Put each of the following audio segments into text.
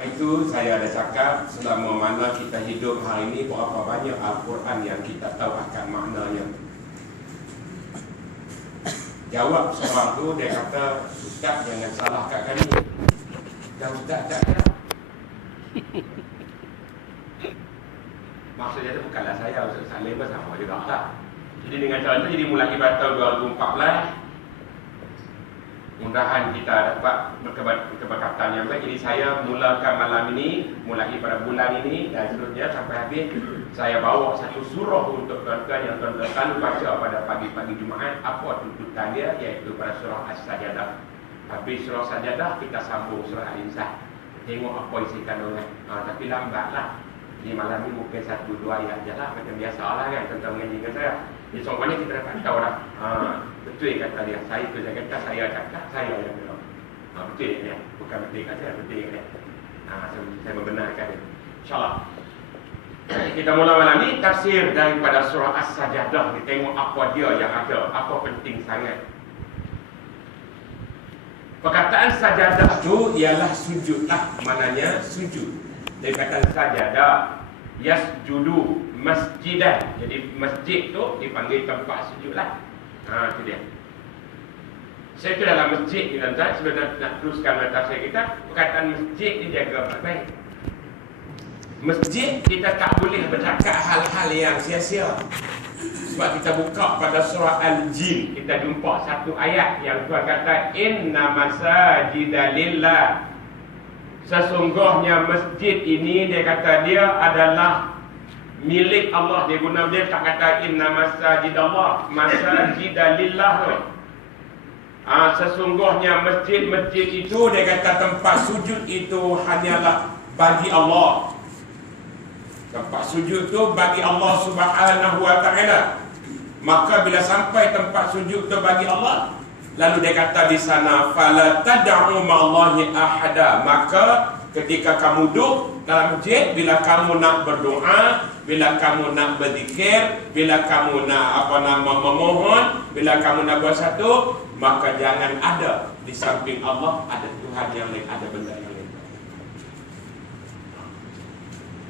Itu saya ada cakap, selama mana kita hidup hari ini, berapa banyak Al-Quran yang kita tahu akan maknanya. Jawab seorang tu, dia kata, Ustaz jangan salahkan kami. Dan Ustaz tak kena. Maksudnya itu bukanlah saya, Ustaz Salim pun sama juga tak. Jadi dengan cara itu, jadi mulai pada tahun 2014, mudah-mudahan kita dapat berkeberkatan yang baik. Jadi saya mulakan malam ini, mulai pada bulan ini dan seterusnya sampai habis, saya bawa satu surah untuk tuan-tuan yang tuan-tuan selalu baca pada pagi-pagi Jumaat. Apa tuntutan dia? Iaitu pada surah As-Sajadah. Habis surah Sajadah, kita sambung surah Al-Insan. Tengok apa isi kandungan. Tapi lambatlah. Jadi malam ini mungkin 1-2 ayat je lah, macam biasa lah kan tuan-tuan mengaji dengan saya. Jadi semuanya kita dapat tahu dah. Betul kata dia. Saya tu saya kata, saya cakap, saya yang bilang. Betul ya. Bukan betul kata dia, betul kata dia. Saya membenarkan dia. InsyaAllah. Kita mula malam ni tafsir daripada surah As-Sajadah. Kita tengok apa dia yang ada, apa penting sangat. Perkataan sajadah tu ialah sujud lah. Maknanya sujud. Daripada sajadah, yasjudu masjidan. Jadi masjid tu dipanggil tempat sujud lah. Itu dia. Saya tu dalam masjid ni tuan-tuan, sebelum nak teruskan tafsir kita, perkataan masjid dijaga baik-baik. Masjid kita tak boleh bercakap hal-hal yang sia-sia. Sebab kita buka pada surah Al-Jin, kita jumpa satu ayat yang Tuhan kata, Inna masajida lillah. Sesungguhnya masjid ini, dia kata dia adalah milik Allah. Dia tak kata inna masajidallah, masajida lillah tu. Sesungguhnya masjid-masjid itu, dia kata tempat sujud itu hanyalah bagi Allah. Tempat sujud tu bagi Allah Subhanahu wa ta'ala. Maka bila sampai tempat sujud tu bagi Allah, lalu dia kata di sana, fala tad'u ma'allahi ahada. Maka ketika kamu duduk dalam masjid, bila kamu nak berdoa, bila kamu nak berzikir, bila kamu nak memohon, bila kamu nak buat satu, maka jangan ada di samping Allah ada Tuhan yang lain, ada benda yang lain.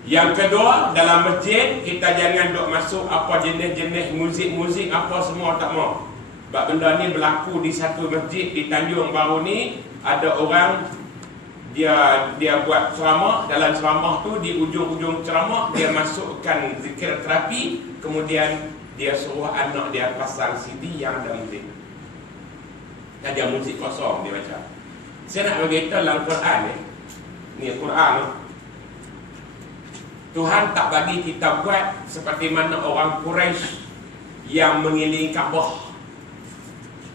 Yang kedua, dalam masjid kita jangan duk masuk apa jenis-jenis muzik-muzik apa semua, tak mau. Sebab benda ni berlaku di satu masjid di Tanjung Baru ni. Ada orang dia buat ceramah. Dalam ceramah tu, di ujung-ujung ceramah dia masukkan zikir terapi. Kemudian dia suruh anak dia pasang CD yang ada muzik. Ada muzik kosong dia baca. Saya nak beritahu dalam Quran ni. Ni Quran ni. Tuhan tak bagi kita buat seperti mana orang Quraisy yang mengelilingi Kaabah.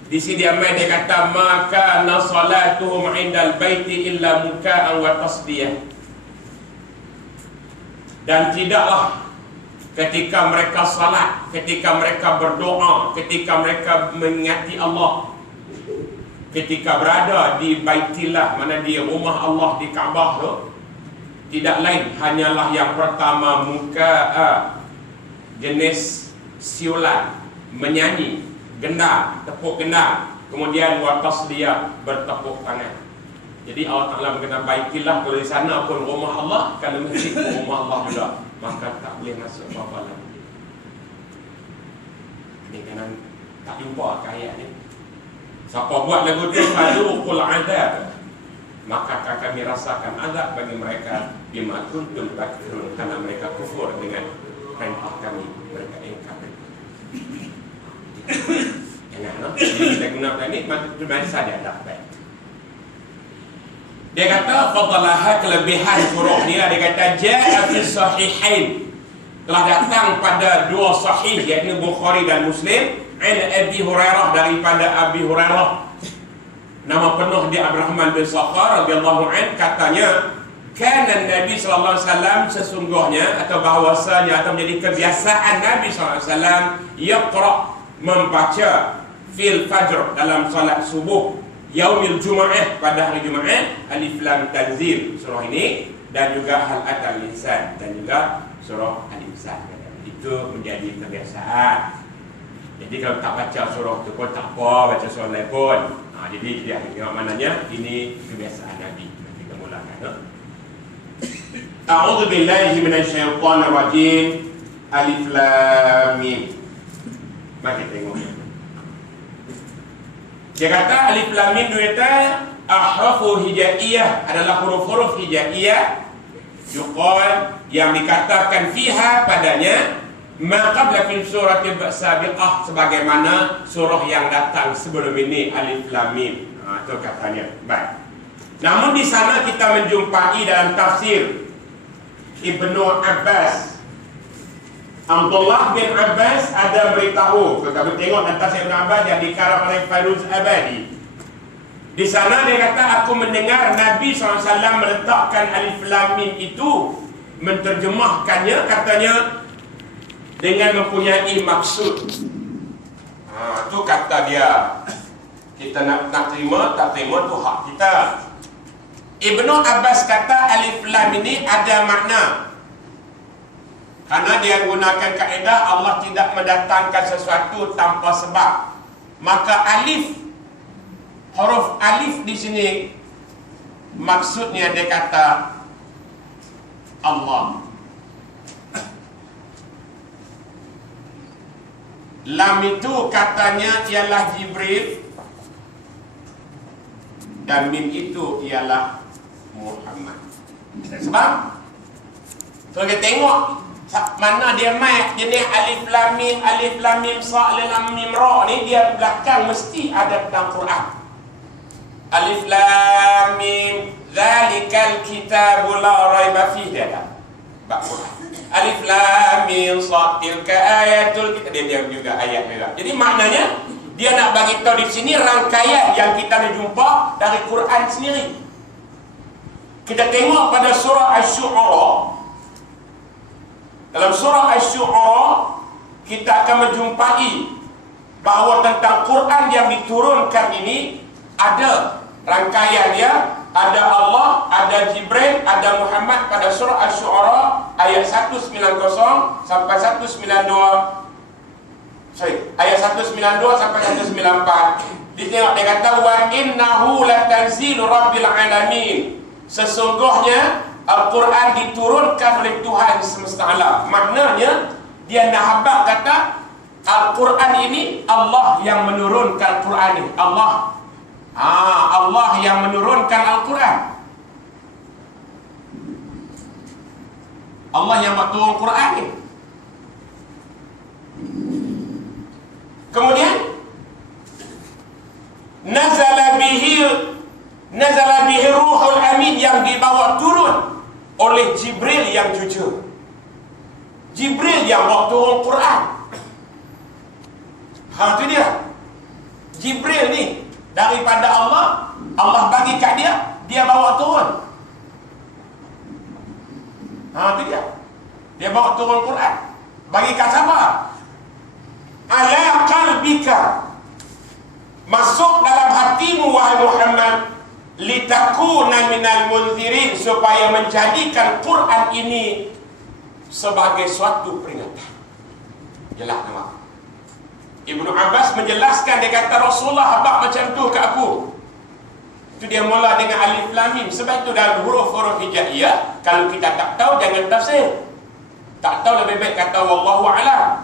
Di sini dia kata, maka nasalatuhum indal baiti illa muka'an wa tasdiyah. Dan tidaklah ketika mereka salat, ketika mereka berdoa, ketika mereka mengingati Allah, ketika berada di Baitillah, mana di rumah Allah di Kaabah tu, tidak lain hanyalah yang pertama muka'a, jenis siulan, menyanyi, gendang, tepuk gendang. Kemudian wa tasdiyah, bertepuk tangan. Jadi Allah Ta'ala berkata, baiklah kalau di sana pun rumah Allah, kalau masjid rumah Allah juga, maka tak boleh masuk apa-apa lagi. Ini kan tak jumpa ayat ni. Siapa buat lagu tu, faluqul adab, maka akan kami rasakan azab bagi mereka bima kuntum takfurun, karena mereka kufur dengan perintah kami, mereka ingkar. Jadi kita gunakan ini macam saja dah baik. Dia kata fadalaha, kelebihan huruf ni, dia kata ja'a fi sahihain, telah datang pada dua sahih, iaitu Bukhari dan Muslim, an Abi Hurairah, daripada Abi Hurairah. Nama penuh dia Abdurrahman bin Sakhar radhiyallahu an, katanya kana Nabi sallallahu alaihi wasallam, sesungguhnya atau bahwasanya atau menjadi kebiasaan Nabi sallallahu alaihi wasallam yaqra, membaca fil fajr, dalam salat subuh, yaumil jumaah, pada hari Jumaat, alif lam tanzil surah ini, dan juga hal atal insan, dan juga surah al-insan. Itu menjadi kebiasaan. Jadi kalau tak baca surah tu pun tak apa, baca surah lain pun. Jadi dia tengok maknanya ini kebiasaan Nabi. Kita mulakan. A'udzu billahi minasyaitonir rajim. Alif Lam Mim. Mari tengok. Dia kata alif lam mim itu ahrafu hijaiyah adalah huruf-huruf hijaiyah yuqal yang dikatakan fiha padanya ma qabla fil surati sabiqah sebagaimana surah yang datang sebelum ini alif lam mim. Itu katanya. Baik. Namun di sana kita menjumpai dalam tafsir Ibnu Abbas, Abdullah bin Abbas ada beritahu, kalau tengok atas Ibn Abbas yang dikarang oleh Fairuz Abadi. Di sana dia kata, aku mendengar Nabi SAW meletakkan alif lam mim itu, menterjemahkannya katanya dengan mempunyai maksud. Itu kata dia. Kita nak terima, tak terima tu hak kita. Ibnu Abbas kata alif lam ini ada makna. Karena dia gunakan kaedah Allah tidak mendatangkan sesuatu tanpa sebab. Maka alif, huruf alif di sini maksudnya dia kata Allah. Lam itu katanya ialah Jibril dan mim itu ialah Muhammad. Sebab kalau kita tengok mana dia mai jenis alif lam mim sa lam mim ra ni dia belakang mesti ada dalam Quran. Alif lam mim zalikal kitabu la raiba fihi ada. Quran. Alif lam mim sa tilka ayatul kitab dia juga ayat juga. Jadi maknanya dia nak bagi tahu di sini rangkaian yang kita jumpa dari Quran sendiri. Kita tengok pada surah Asy-Syu'ara. Dalam surah Asy-Syu'ara kita akan menjumpai bahawa tentang Quran yang diturunkan ini ada rangkaiannya, ada Allah, ada Jibril, ada Muhammad pada surah Asy-Syu'ara ayat 190 sampai 192. Ayat 192 sampai 194. Ditengok dia kata wa innahu latanzilu rabbil alamin. Sesungguhnya Al-Quran diturunkan oleh Tuhan semesta alam. Maknanya dia nak habaq kata Al-Quran ini Allah yang menurunkan Quran ini. Allah yang menurunkan Al-Quran. Allah yang buat turun Quran ini. Kemudian nazala bihi ruhul amin yang dibawa turun oleh Jibril yang jujur. Jibril yang bawa turun Quran. Itu dia. Jibril ni daripada Allah bagi kat dia bawa turun. Itu dia. Dia bawa turun Quran. Bagi kat siapa? Ala qalbika, masuk dalam hatimu wahai Muhammad, litakuna minal munzirin, supaya menjadikan Quran ini sebagai suatu peringatan. Jelas nama. Ibnu Abbas menjelaskan, dia kata Rasulullah habaq macam tu ke aku. Itu dia mula dengan alif lam mim. Sebab itu dalam huruf-huruf hijaiyah, kalau kita tak tahu jangan tafsir. Tak tahu lebih baik kata wallahu a'lam.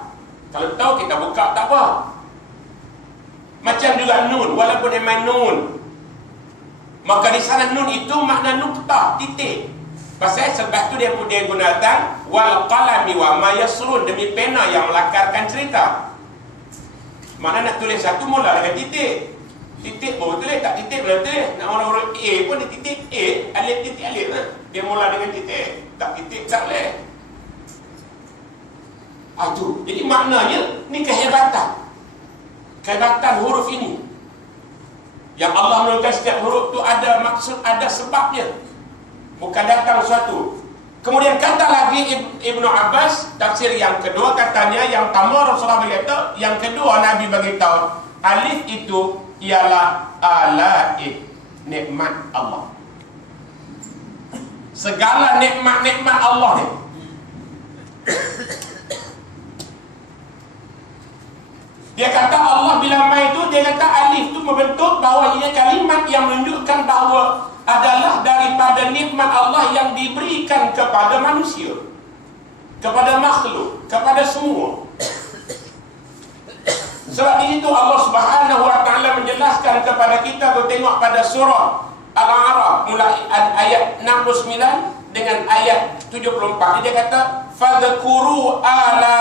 Kalau tahu kita buka tak apa. Macam juga nun, walaupun memang nun, maka di sana nun itu makna nuktah, titik. Pasal sebab tu dia gunakan wal qalami wa ma yasrun, demi pena yang melakarkan cerita. Mana nak tulis satu mula dengan titik. Titik baru tulis, tak titik boleh tulis. Nak orang-orang A pun dia titik A, alif titik alif. Dia mula dengan titik, tak titik tak boleh. Itu. Jadi maknanya ni kehebatan huruf ini. Yang Allah menurunkan setiap huruf tu ada maksud, ada sebabnya. Bukan datang suatu. Kemudian kata lagi Ibnu Abbas, tafsir yang kedua katanya, yang pertama Rasulullah berkata, yang kedua Nabi beritahu, alif itu ialah alaih, nikmat Allah. Segala nikmat-nikmat Allah ni. Dia kata Allah bila main itu, dia kata alif itu membentuk bahawa ia kalimat yang menunjukkan bahawa adalah daripada nikmat Allah yang diberikan kepada kepada manusia, kepada makhluk, kepada semua. Sebab itu Allah Subhanahu wa taala menjelaskan kepada kita, kalau tengok pada surah Al-A'raf mulai ayat 69 dengan ayat 74, dia kata fadhkuru ala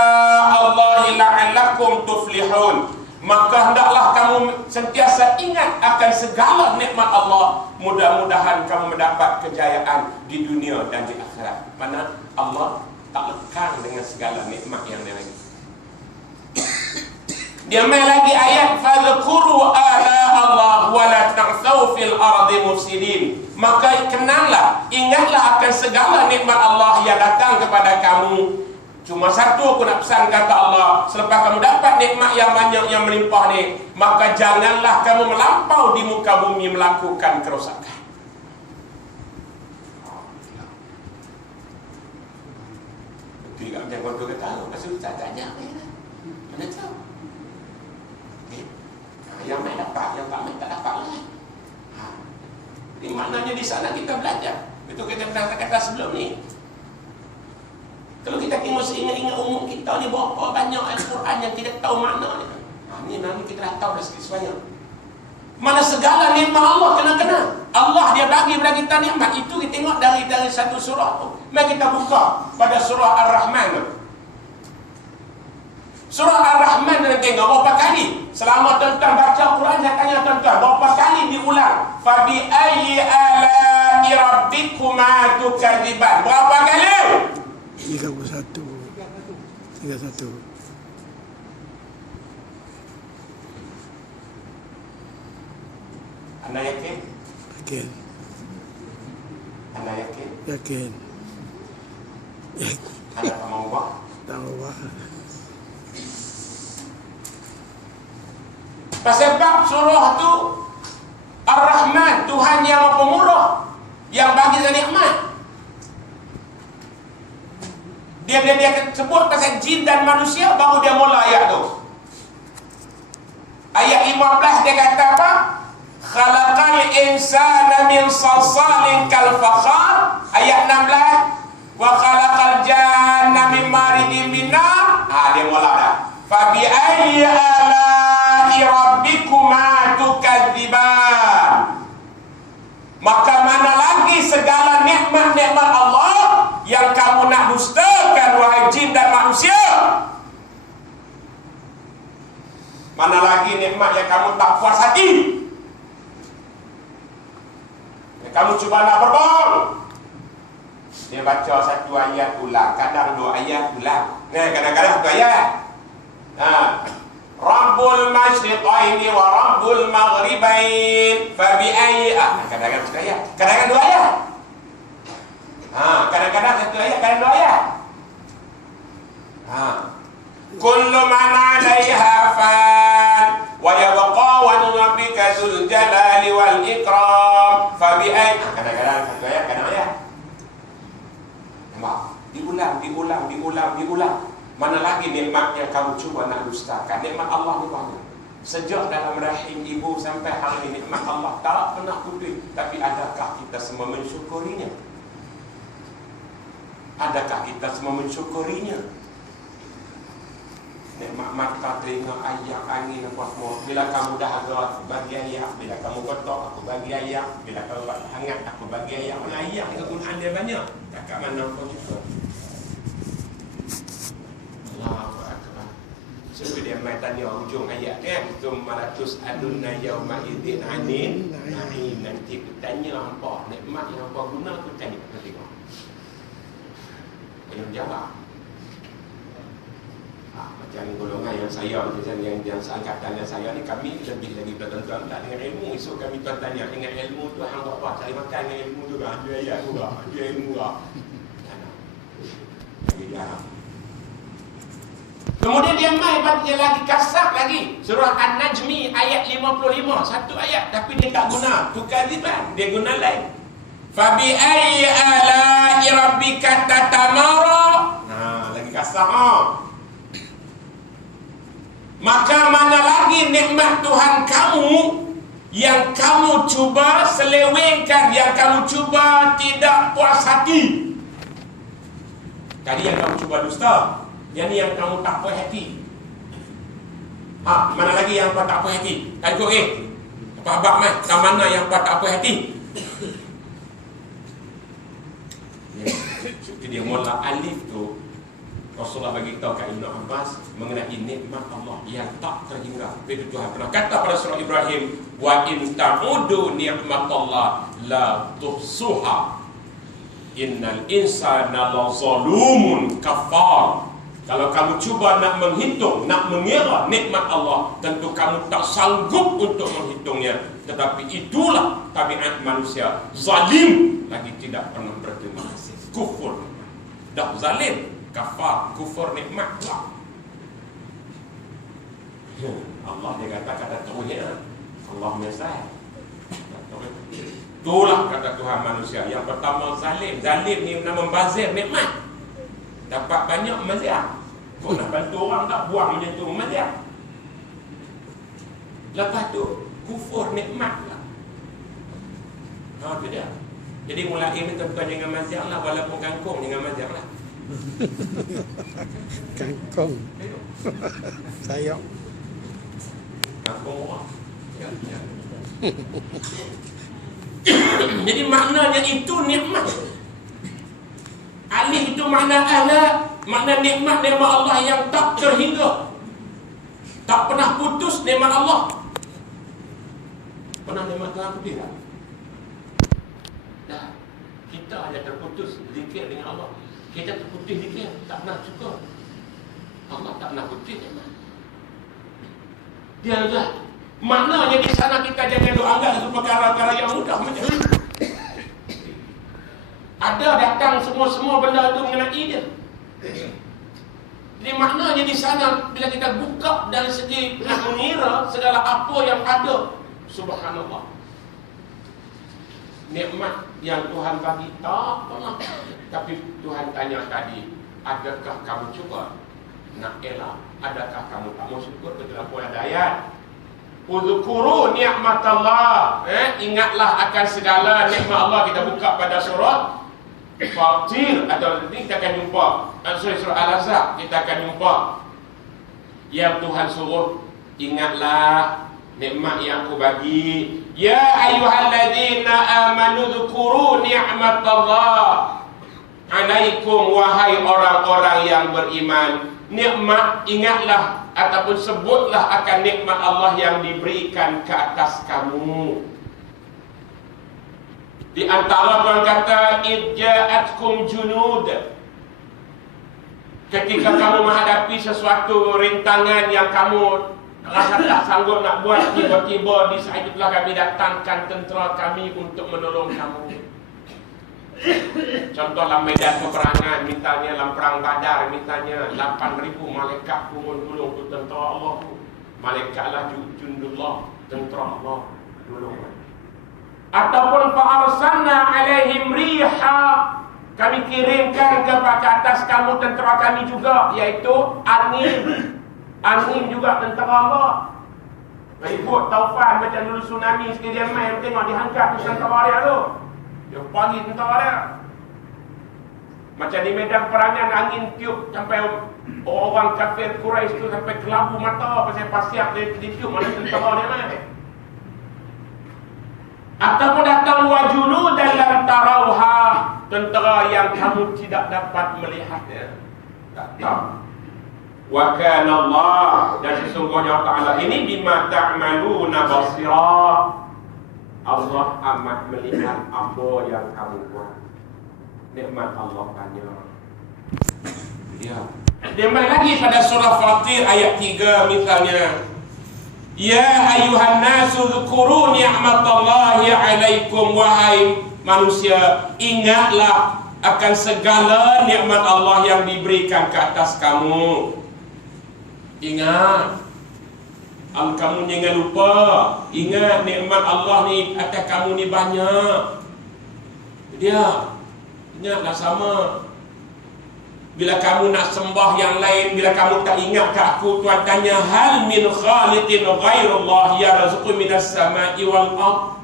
Allahi la'allakum tuflihun. Maka hendaklah kamu sentiasa ingat akan segala nikmat Allah, mudah-mudahan kamu mendapat kejayaan di dunia dan di akhirat. Mana Allah tak lekang dengan segala nikmat yang dia bagi. Dia main lagi ayat fadhkuru ala Allah wa la ta'thaw fil ardi mufsidin. Maka kenanglah, ingatlah akan segala nikmat Allah yang datang kepada kamu. Cuma satu aku nak pesan, kata Allah, selepas kamu dapat nikmat yang banyak yang melimpah ni, maka janganlah kamu melampau di muka bumi melakukan kerosakan. Betul juga macam kau tahu, pasal tak tanya mana tahu. Yang main dapat, yang tak main tak dapat lah. Jadi maknanya di sana kita belajar. Itu kita pernah kata sebelum ni. Kalau kita mesti ingat-ingat umur kita ni berapa banyak Al-Quran yang tidak tahu makna ni. Ni nanti kita dah tahu dah sikit sebanyak. Mana segala nikmat Allah kena-kena. Allah dia bagi kepada kita nikmat itu, kita tengok dari satu surah tu. Mari kita buka pada surah Ar-Rahman. Surah Ar-Rahman kita tengok berapa kali. Selama tuan-tuan baca Quran, saya tanya tuan-tuan, berapa kali diulang? Fabi ayyi ala'i rabbikuma tukadziban. Berapa kali? 31. Anda yakin? Yakin. Anda yakin? Yakin. Anda tak mau buat? Tak ubah. Pasal bab surah tu Ar-Rahman, Tuhan yang Maha Pemurah, yang bagi kita nikmat. Dia sebut pasal jin dan manusia, baru dia mula ayat tu. Ayat 15 dia kata apa? Khalaqal insana min salsalin kal fakhar. Ayat 16, wa khalaqal janna min marijin min nar. Dia mula dah. Fa bi ayyi ala'i rabbikuma tukadziban. Maka mana lagi segala nikmat-nikmat Allah yang kamu nak dustakan, wahai jin dan manusia? Mana lagi nikmat yang kamu tak puas hati, yang kamu cuba nak berbohong? Dia baca satu ayat ulang, kadang dua ayat ulang, kadang-kadang satu ayat. Rabbul masyriqaini wa rabbul maghribain fabi ayyi, kadang-kadang satu ayat, kadang-kadang dua ayat. Kadang-kadang satu ayat, kadang dua ayat. Kullu man 'alaiha fan wa yabqa wajhu rabbika dzul jalali wal ikram fabi ayyi, kadang-kadang satu ayat, kadang ayat. Nampak? Diulang. Mana lagi nikmat yang kamu cuba nak dustakan? Nikmat Allah ni banyak. Sejak dalam rahim ibu sampai hari ini, nikmat Allah tak pernah putih. Tapi adakah kita semua mensyukurinya? Adakah kita semua mensyukurinya? Nikmat mata, telinga, ayak, angin, apa semua. Bila kamu dahaga, aku bagi ayak. Bila kamu kotor, aku bagi ayak. Bila kamu hangat, aku bagi ayak. Mana ayak kegunaan dia banyak. Kakak mana kau syukur? Allahu Akbar. Sebab dia mai tanya hujung ayat kan, "Tsummatus adunna yauma idzin anin na'im." Nanti aku tanya hampa nikmat yang hampa guna, aku tanya nanti kau. Yang jawab. Macam golongan yang saya, macam yang seangkatan yang saya ni, kami lebih lagi tuan-tuan tak dengan ilmu. Esok kami tuan tanya dengan ilmu tu hang buat apa? Cari makan dengan ilmu tu kan. Dia ayat juga, dia ilmu juga. Jadi haram. Kemudian dia mai dia lagi kasar lagi. Surah An-Najmi ayat 55, satu ayat tapi dia tak guna tukadziban, dia guna lain. Fabi ayyi ala'i rabbika tatamara. Lagi kasar. Maka mana lagi nikmat Tuhan kamu yang kamu cuba selewengkan, yang kamu cuba tidak puas hati. Tadi yang kamu cuba dusta, yang ni yang kamu tak puas hati. Mana lagi yang kau tak puas hati? Tadi kau apa abang mai? Yang mana yang kau tak puas hati? Jadi dia mula alif tu Rasulullah bagi tahu kat Ibnu Abbas mengenai nikmat Allah yang tak terhingga. Itu Tuhan pernah kata pada surah Ibrahim, wa in ta'udu nikmatallah la tuhsuha. Innal insana la zalumun kafar. Kalau kamu cuba nak menghitung, nak mengira nikmat Allah, tentu kamu tak sanggup untuk menghitungnya. Tetapi itulah tabiat manusia, zalim lagi tidak pernah berterima kasih. Kufur, dah zalim, kafar, kufur nikmat lah. Allah dia kata tauhid, Allah Mesai. Itulah kata Tuhan manusia. Yang pertama zalim. Zalim ni nak membazir nikmat. Dapat banyak mazir. Kau nak bantu orang tak buang macam tu mazir. Lepas tu kufur nikmat lah. Itu dia. Jadi mulai ni tuan-tuan jangan mazir lah. Walaupun kangkung jangan mazir lah. Kangkung. Sayang. Kangkung orang. Jadi maknanya itu nikmat. Alif itu makna ala, makna nikmat Allah yang tak terhingga, tak pernah putus nikmat Allah. Pernah nikmat Tuhan putih tak? Dah. Kita hanya terputus zikir dengan Allah. Kita terputus zikir, tak pernah cukup. Allah tak pernah putus nikmat. Dia dah. Maknanya di sana kita jangan doakan satu perkara-perkara yang mudah macam ni. Ada datang semua benda itu mengenai dia. Jadi maknanya di sana bila kita buka dari segi nak mengira segala apa yang ada, subhanallah. Nikmat yang Tuhan bagi tak pernah. Tapi Tuhan tanya tadi, adakah kamu cuba nak elak? Adakah kamu tak mau syukur? Betul apa ada ayat? Uzkuru ni'matallah. Ingatlah akan segala nikmat Allah. Kita buka pada surah Fatir atau ini kita akan jumpa surah Al-Ahzab, kita akan jumpa yang Tuhan suruh ingatlah nikmat yang aku bagi. Ya ayyuhalladzina amanu dzkuru ni'matallah alaikum, wahai orang-orang yang beriman. Nikmat, ingatlah ataupun sebutlah akan nikmat Allah yang diberikan ke atas kamu. Di antara Tuhan kata idja'atkum junud, ketika kamu menghadapi sesuatu rintangan yang kamu rasa tak sanggup nak buat, tiba-tiba di saat itulah kami datangkan tentera kami untuk menolong kamu. Contoh dalam medan peperangan, misalnya dalam perang Badar, misalnya 8,000 malaikat turun tolong tu tentera Allah tu. Malaikatlah jundullah, tentera Allah tolong. Ataupun fa'arsalna alaihim riha, kami kirimkan kepada atas kamu tentera kami juga, iaitu angin. Angin juga tentera Allah. Ikut taufan macam dulu tsunami sekalian main, tengok dihantar tu tentera dia tu. Dia panggil tentera dia. Macam di medan perangan angin tiup sampai orang kafir Quraisy tu sampai kelabu mata pasal pasiak dia tiup mana tentera dia main. Ataupun datang wajulu dalam tarauha, tentera yang kamu tidak dapat melihatnya. Datang. Wa kana Allah, dan sesungguhnya Ta'ala ini bima ta'maluna basira. Allah amat melihat apa yang kamu buat. Nikmat Allah banyak. Ya. Dimana lagi pada surah Fatir ayat 3 misalnya. Ya ayuhan nasu dzkuru ni'matallahi 'alaikum, wahai manusia, ingatlah akan segala nikmat Allah yang diberikan ke atas kamu. Ingat. Kamu jangan lupa. Ingat nikmat Allah ni atas kamu ni banyak. Dia ingatlah sama. Bila kamu nak sembah yang lain, bila kamu tak ingat ke aku, Tuhan tanya, hal min khaliqin ghairullah yarzuqu minas sama'i wal ardh.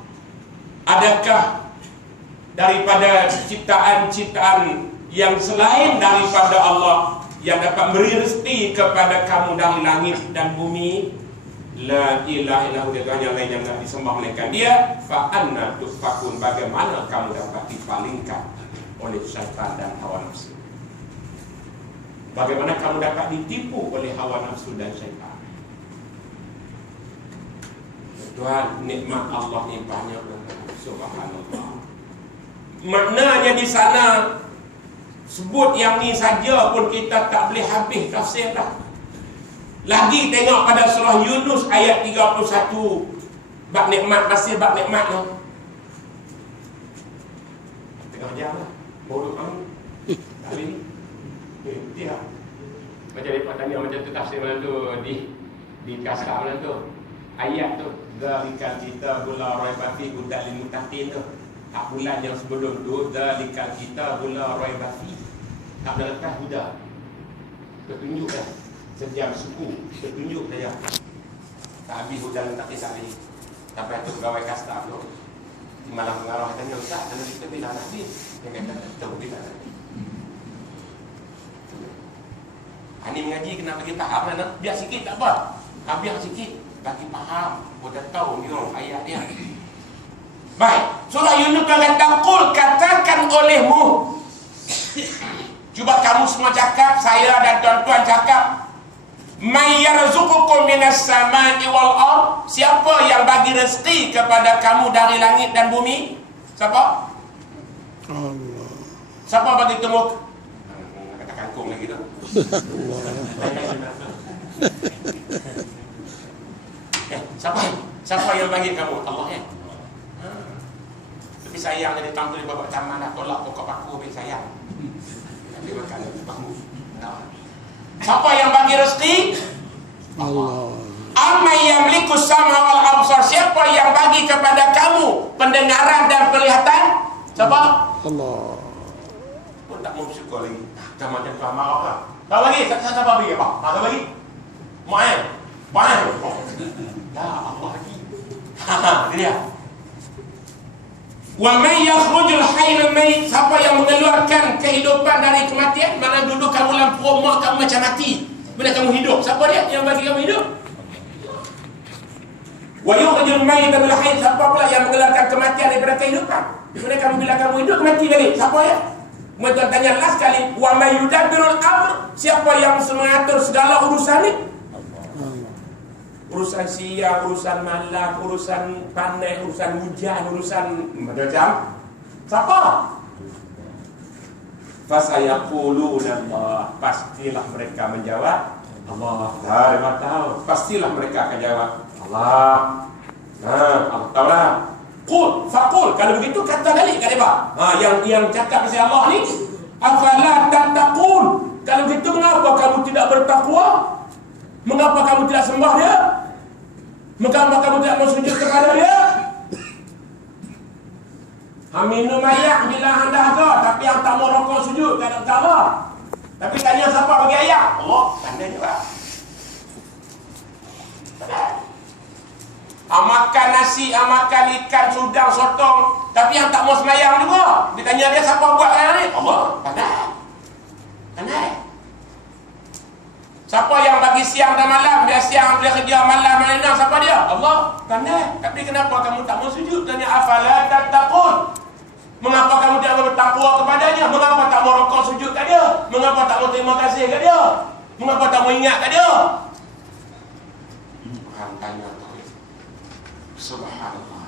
Adakah daripada ciptaan-ciptaan yang selain daripada Allah yang dapat beri rezeki kepada kamu dari langit dan bumi. La ilaha illallah, Tuhan yang lain yang tidak disembah melainkan Dia. Fa anna tufakun, bagaimana kamu dapat dipalingkan oleh syaitan dan hawa nafsu? Bagaimana kamu dapat ditipu oleh hawa nafsu dan syaitan? Tuhan, nikmat Allah ni banyak, subhanallah. Maknanya di sana sebut yang ni saja pun kita tak boleh habis tafsir dah. Lagi tengok pada surah Yunus ayat 31, bab nikmat, masih bab nikmat tu. Tengah jam lah, bodoh kamu. Kali ni dia macam dia tanya macam tu, tafsir macam tu di kasar macam tu. Ayat tu, zalikal kitabul la raiba fihi hudal lil muttaqin tu. Tak bulan yang sebelum tu, zalikal kitabul la raiba fihi. Tak ada letak huda. Petunjuk dah. Sejam suku, petunjuk saja. Tak habis hujan tak kisah lagi. Sampai tu pegawai kastam tu di malam pengarah tanya, Ustaz, kalau kita bila nak habis? Dia kata, tahu bila nak habis. Ini mengaji kena bagi tahap mana? Biar sikit tak apa. Biar sikit, bagi faham. Kita tahu ni ayat dia. Baik, surah Yunus kata, qul, katakan olehmu. Cuba kamu semua cakap, saya dan tuan-tuan cakap, may yarzuqukum minas samai wal ard, siapa yang bagi rezeki kepada kamu dari langit dan bumi? Siapa? Allah. Siapa bagi temuk? Kata kangkung lagi tu. Siapa yang bagi kamu? Allah ya. Tapi sayang jadi tampil di babak taman dah tolak pokok paku tapi sayang. Tapi makan bambu. Siapa yang bagi rezeki? Allah. Amma yamliku sama wal absar, siapa yang bagi kepada kamu pendengaran dan penglihatan? Siapa? Allah. Pun tak mau bersyukur lagi. Dah macam tu marah lah. Tak bagi, siapa bagi apa? Tak bagi. Mu'ayyad. Mu'ayyad. Ya Allah lagi. Dia. Wa may yakhrujul hayyul mayyit, siapa yang mengeluarkan kehidupan dari kematian? Mana dulu kamu dalam perut mak kamu macam mati, bila kamu hidup, siapa dia yang bagi kamu hidup? Wa yukhrijul mayyita minal hayy, siapa pula yang mengeluarkan kematian daripada kehidupan? Bila kamu hidup mati balik, siapa ya? Kemudian tanya last kali, wa may yudabbirul amr, siapa yang mengatur segala urusan ini? Urusan siang, urusan malam, urusan panen, urusan hujan, urusan macam siapa? Fasayaquluna Allah, pastilah mereka menjawab Allah. Mereka tahu, pastilah mereka akan jawab Allah. Allah tahu lah. Qul, faqul, kalau begitu kata balik kat depa. Yang cakap pasal Allah ni, afala tattaqun. Kalau begitu mengapa kamu tidak bertakwa? Mengapa kamu tidak sembah dia? Mengapa kamu tidak mau sujud kepada dia? Minum ayak bila anda ada, tapi yang tak mau rokok sujud kepada Allah. Tapi tanya siapa bagi ayak? Allah, pandai juga. Makan nasi, makan ikan, sudang, sotong, tapi yang tak mau semayang juga. Ditanya dia siapa buat yang ni? Allah, pandai. Pandai. Siapa yang bagi siang dan malam? Dia siang, dia kerja malam, mana siapa dia? Allah, pandai. Tapi kenapa kamu tak mau sujud? Tanya afala tattaqun. Mengapa kamu tidak bertakwa kepadanya? Mengapa tak mau rokok sujud kat dia? Mengapa tak mau terima kasih kat dia? Mengapa tak mau ingat kat dia? Tuhan tanya tu. Subhanallah.